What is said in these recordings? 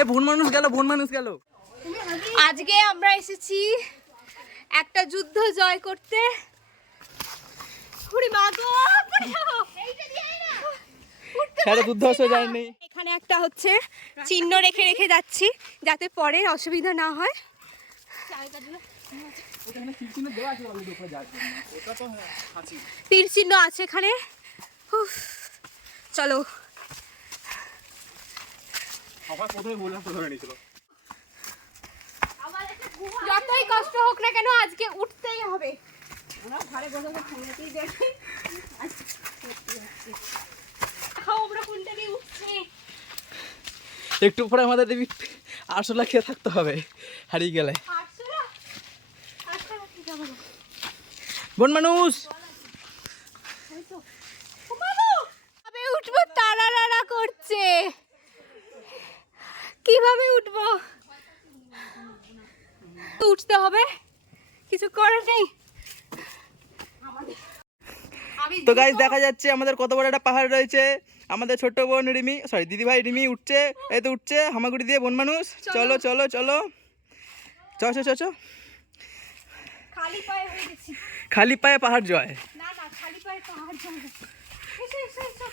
এ ভুন মানুষ গেল ভুন মানুষ গেল। আজকে আমরা এসেছি একটা যুদ্ধ জয় করতে। হ্যাঁ এখানে একটা হচ্ছে চিহ্ন রেখে রেখে যাচ্ছি যাতে পরে অসুবিধা না হয়। তীর চিহ্ন আছে এখানে। যতই কষ্ট হোক না কেন আজকে উঠতেই হবে। খাও, আমরা কোনটা দিয়ে উঠছি? একটু পরে আমাদের দেবী আরশোলা খেয়ে থাকতে হবে। হারিয়ে গেলে। বন মানুষ! উঠবো? তাড়াড়াড়া করছে। কীভাবে উঠবো? উঠতে হবে। কিছু করার নেই। তো গাইজ দেখা যাচ্ছে আমাদের কত বড় একটা পাহাড় রয়েছে। আমাদের ছোট্ট বোন রিমি সরি দিদি ভাই রিমি উঠছে। এই তো উঠছে হামাগুড়ি দিয়ে বন মানুষ। চলো। চলো চলো চ চ চ চ। খালি পায়ে পাহাড় জয়। না না খালি পায়ে পাহাড় এসো।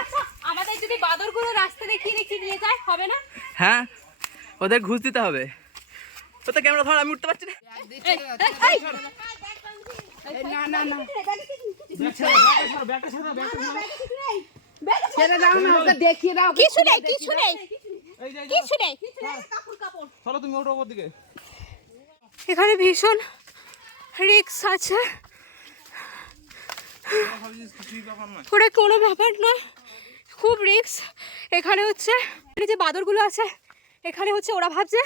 আচ্ছা আমাদের যদি বাদরগুলো রাস্তা দেখিয়ে দেখিয়ে নিয়ে যায় হবে না? হ্যাঁ ওদের ঘুষ দিতে হবে। তো তো ক্যামেরা ধর আমি উঠতে পারছি না। না না না ছেড়ে দাও না ওকে দেখিয়ে দাও কিছু নেই কিছু নেই কিছু নেই। চলো তুমি ওঠো ওপর দিকে। এখানে ভীষণ রিক্স আছে। ওটা কোনো ব্যাপার নয় খুব রিক্স এখানে হচ্ছে এখানে যে বাদরগুলো আছে এখানে হচ্ছে ওরা ভাবছে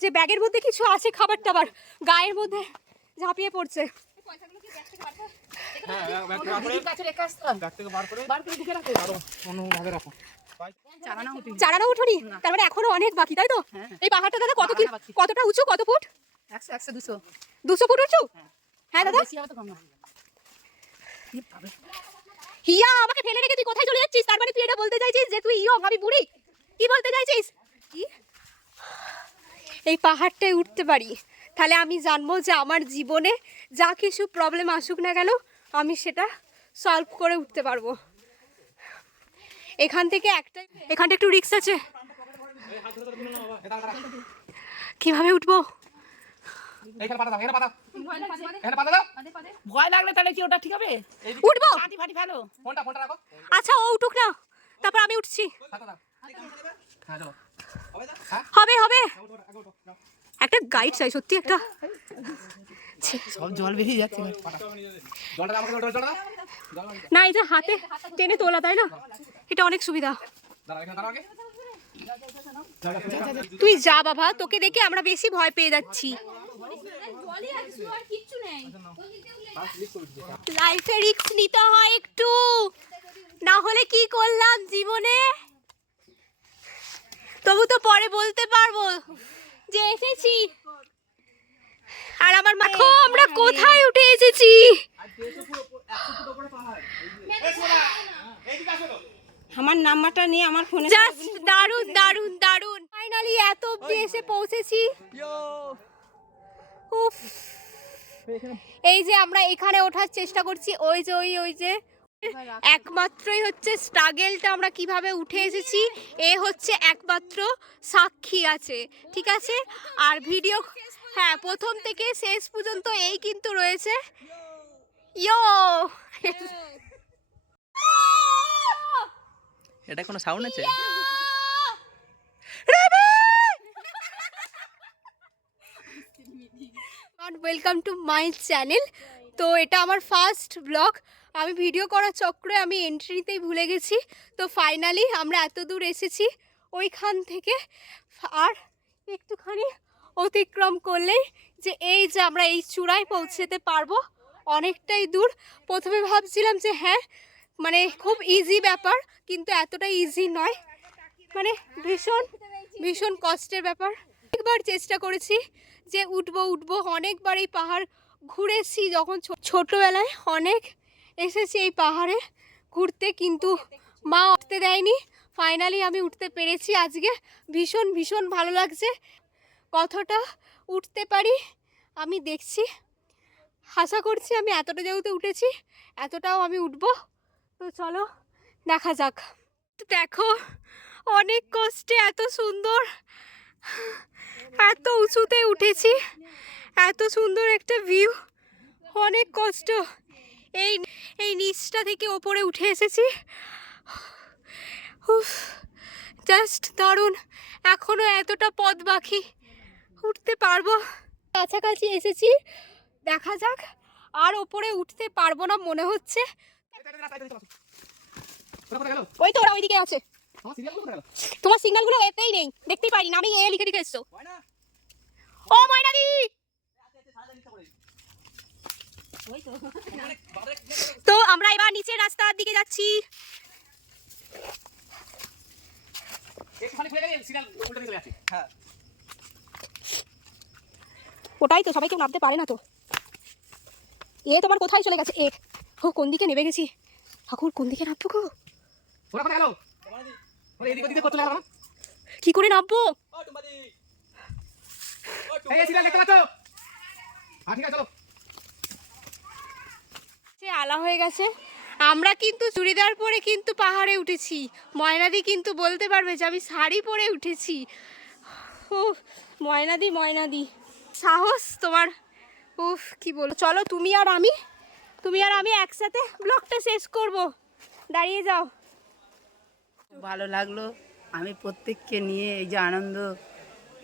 যে ব্যাগের মধ্যে কিছু আছে খাবার টাবার গায়ের মধ্যে ঝাঁপিয়ে পড়ছে। চারানো উঠুনি? তার মানে এখনও অনেক বাকি তাই তো? এই পাহাড়টা দাদা কত কতটা উঁচু? কত ফুট? একশো একশো দুশো। দুশো ফুট উঁচু? হ্যাঁ দাদা বেশি হবে তো কম না এ বাবা, হিয়া, আমাকে ফেলে রেখে তুই কোথায় চলে যাচ্ছিস? তার মানে তুই এটা বলতে চাইছিস যে তুই ইয়ং আমি বুড়ি? কি বলতে চাইছিস? কি? এই পাহাড়টায় উঠতে পারি। তাহলে আমি জানব যে আমার জীবনে যা কিছু প্রবলেম আসুক না কেন, আমি সেটা সলভ করে উঠতে পারব। এখান থেকে একটা, এখানটা একটু রিক্স আছে। কীভাবে উঠবো? ভয় লাগলে তাহলে কি ওটা ঠিক হবে? উঠবো। ফাটি ফাটি ফেলো। আচ্ছা ও উঠুক না। তারপর আমি উঠছি। হবে হবে একটা গাইড চাই সত্যি একটা। সব জল বেরিয়ে যাচ্ছে। না যে হাতে টেনে তোলা তাই না? এটা অনেক সুবিধা। তুই যা বাবা তোকে দেখে আমরা বেশি ভয় পেয়ে যাচ্ছি। লাইফে রিস্ক নিতে হয় একটু। না হলে কি করলাম জীবনে? তবু তো পরে বলতে পারব যে এসেছি। আর আমার মা আমরা কোথায় উঠে এসেছি? আমার নাম্বারটা নিয়ে আমার ফোনে জাস্ট দারুণ দারুণ দারুণ ফাইনালি এত অব্দি এসে পৌঁছেছি। উফ। এই যে আমরা এখানে ওঠার চেষ্টা করছি ওই যে ওই ওই যে। একমাত্রই হচ্ছে স্ট্রাগেলটা আমরা কীভাবে উঠে এসেছি এ হচ্ছে একমাত্র সাক্ষী আছে ঠিক আছে? আর ভিডিও হ্যাঁ প্রথম থেকে শেষ পর্যন্ত এই কিন্তু রয়েছে। ইয়ো! এটা কোনো সাউন্ড আছে? ওয়েলকাম টু মাই চ্যানেল তো এটা আমার ফার্স্ট ব্লগ আমি ভিডিও করার চক্রে আমি এন্ট্রি নিতেই ভুলে গেছি। তো ফাইনালি আমরা এত দূর এসেছি। ওইখান থেকে আর একটুখানি অতিক্রম করলেই যে এই যে আমরা এই চূড়ায় পৌঁছেতে পারব অনেকটাই দূর। প্রথমে ভাবছিলাম যে হ্যাঁ মানে খুব ইজি ব্যাপার, কিন্তু এতটা ইজি নয়। মানে ভীষণ ভীষণ কষ্টের ব্যাপার। একবার চেষ্টা করেছি। যে উঠবো উঠবো, অনেকবার এই পাহাড় ঘুরেছি যখন ছোটবেলায় অনেক এসেছি এই পাহাড়ে ঘুরতে, কিন্তু মা উঠতে দেয়নি। ফাইনালি আমি উঠতে পেরেছি আজকে। ভীষণ ভীষণ ভালো লাগছে। কতটা উঠতে পারি, আমি দেখছি। আশা করছি আমি এতটা যেহেতু উঠেছি, এতটাও আমি উঠবো। তো চলো, দেখা যাক। দেখো, অনেক কষ্টে, এত সুন্দর। এত উঁচুতে উঠেছি এত সুন্দর একটা ভিউ অনেক কষ্ট। এই এই নিচটা থেকে ওপরে উঠে এসেছি। উফ জাস্ট দারুণ এখনও এতটা পথ বাকি উঠতে পারব। কাছাকাছি এসেছি দেখা যাক আর ওপরে উঠতে পারব না মনে হচ্ছে। ওই তো ওরা ওইদিকে আছে। তোমার সিগন্যালগুলো এতেই নেই। দেখতেই পাইনি আমি এ লিখে লিখে এসছো। ও ময়নাদি! তো আমরা এবার নিচের রাস্তার দিকে যাচ্ছি। হ্যাঁ। ওটাই তো সবাই কেউ নামতে পারে না তো। এ তোমার কোথায় চলে গেছে? এ ও কোন দিকে নেমে গেছি? ঠাকুর কোন দিকে নামবো গো? কি করে নামবো? সে আলা হয়ে গেছে। আমরা কিন্তু চুড়িদার পরে কিন্তু পাহাড়ে উঠেছি। ময়নাদি কিন্তু বলতে পারবে যে আমি শাড়ি পরে উঠেছি। ও ময়নাদি ময়নাদি। সাহস তোমার। উফ কি বলো চলো তুমি আর আমি তুমি আর আমি একসাথে ব্লগটা শেষ করব। দাঁড়িয়ে যাও। ভালো লাগল। আমি প্রত্যেককে নিয়ে এই যে আনন্দ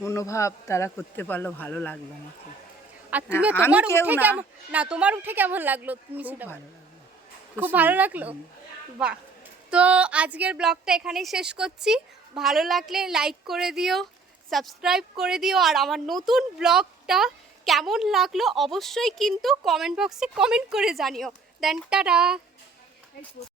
অনুভব তারা করতে পারল ভালো লাগল আমাকে। আর তুমি তোমার উঠে। কেমন না তোমার উঠে কেমন লাগল? তুমি সেটা খুব ভালো লাগল? বাহ। তো আজকের ব্লগটা এখানেই শেষ করছি। ভালো লাগলে লাইক করে দিও সাবস্ক্রাইব করে দিও আর আমার নতুন ব্লগটা কেমন লাগল অবশ্যই কিন্তু কমেন্ট বক্সে কমেন্ট করে জানিও। দেন টাটা